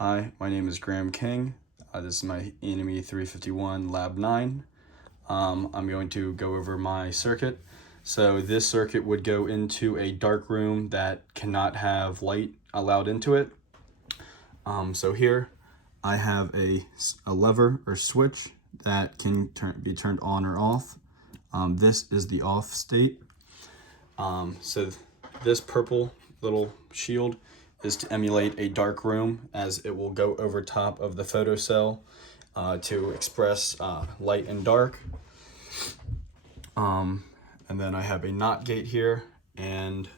Hi, my name is Graham King. This is my ENME351 Lab 9. I'm going to go over my circuit. So this circuit would go into a dark room that cannot have light allowed into it. So here I have a lever or switch that can be turned on or off. This is the off state. So this purple little shield is to emulate a dark room, as it will go over top of the photocell to express light and dark. And then I have a NOT gate here, and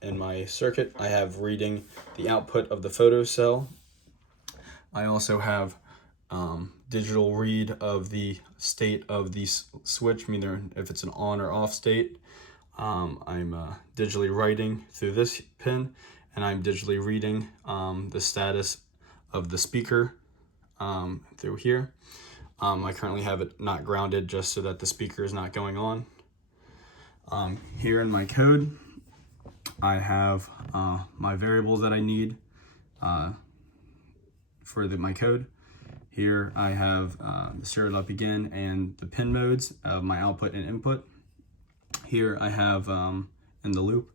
in my circuit I have reading the output of the photocell. I also have digital read of the state of the switch, either if it's an on or off state. I'm digitally writing through this pin, and I'm digitally reading the status of the speaker through here. I currently have it not grounded just so that the speaker is not going on. Here in my code, I have my variables that I need for my code. Here I have the serial up begin and the pin modes of my output and input. Here I have in the loop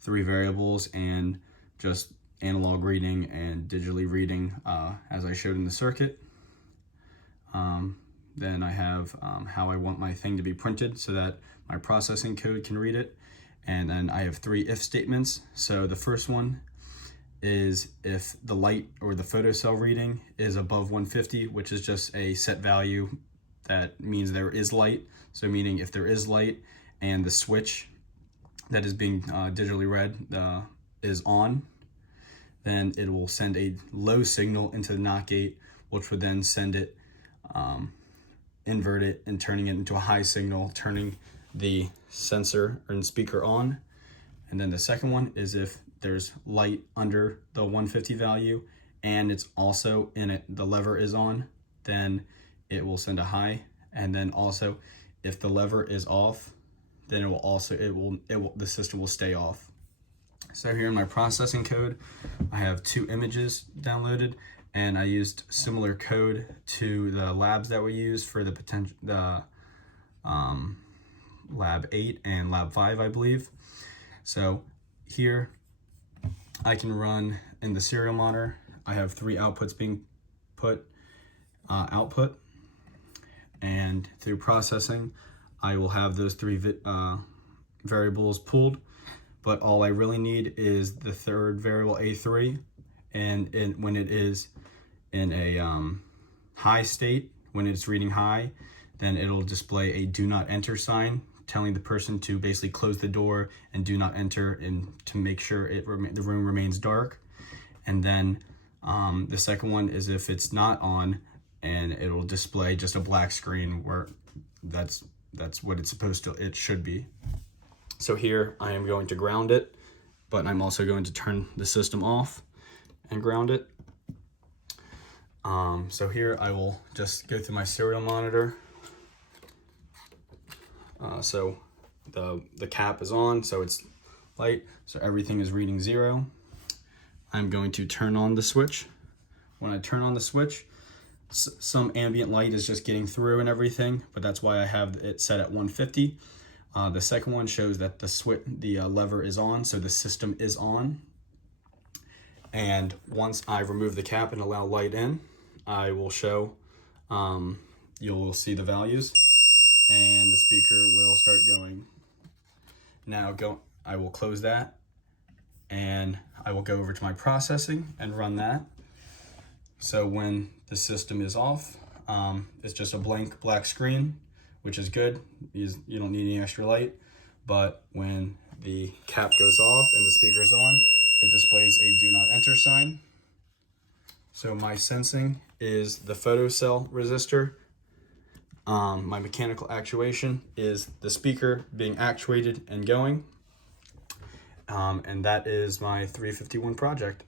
3 variables and just analog reading and digitally reading as I showed in the circuit. Then I have how I want my thing to be printed so that my processing code can read it. And then I have 3 if statements. So the first one is if the light or the photocell reading is above 150, which is just a set value that means there is light. So meaning if there is light and the switch that is being digitally read is on, then it will send a low signal into the NOT gate, which would then send it, invert it, and turning it into a high signal, turning the sensor and speaker on. And then the second one is if there's light under the 150 value and it's also in it, the lever is on, then it will send a high. And then also if the lever is off, then the system will stay off. So here in my processing code, I have 2 images downloaded, and I used similar code to the labs that we used for the lab 8 and lab 5, I believe. So here I can run in the serial monitor. I have 3 outputs being put output, and through processing I will have those 3 variables pulled, but all I really need is the third variable A3, and when it is in a high state, when it's reading high, then it'll display a do not enter sign, telling the person to basically close the door and do not enter, and to make sure the room remains dark. And then the second one is if it's not on, and it'll display just a black screen where that's what it should be. So here I am going to ground it, but I'm also going to turn the system off and ground it. So here I will just go through my serial monitor. So the cap is on, so it's light, so everything is reading 0. I'm going to turn on the switch. When I turn on the switch, some ambient light is just getting through and everything, but that's why I have it set at 150. The second one shows that the lever is on, so the system is on. And once I remove the cap and allow light in, I will show, you'll see the values, and the speaker will start going. Now I will close that, and I will go over to my processing and run that. So when the system is off, it's just a blank black screen, which is good. You don't need any extra light. But when the cap goes off and the speaker is on, it displays a do not enter sign. So my sensing is the photocell resistor. My mechanical actuation is the speaker being actuated and going. And that is my 351 project.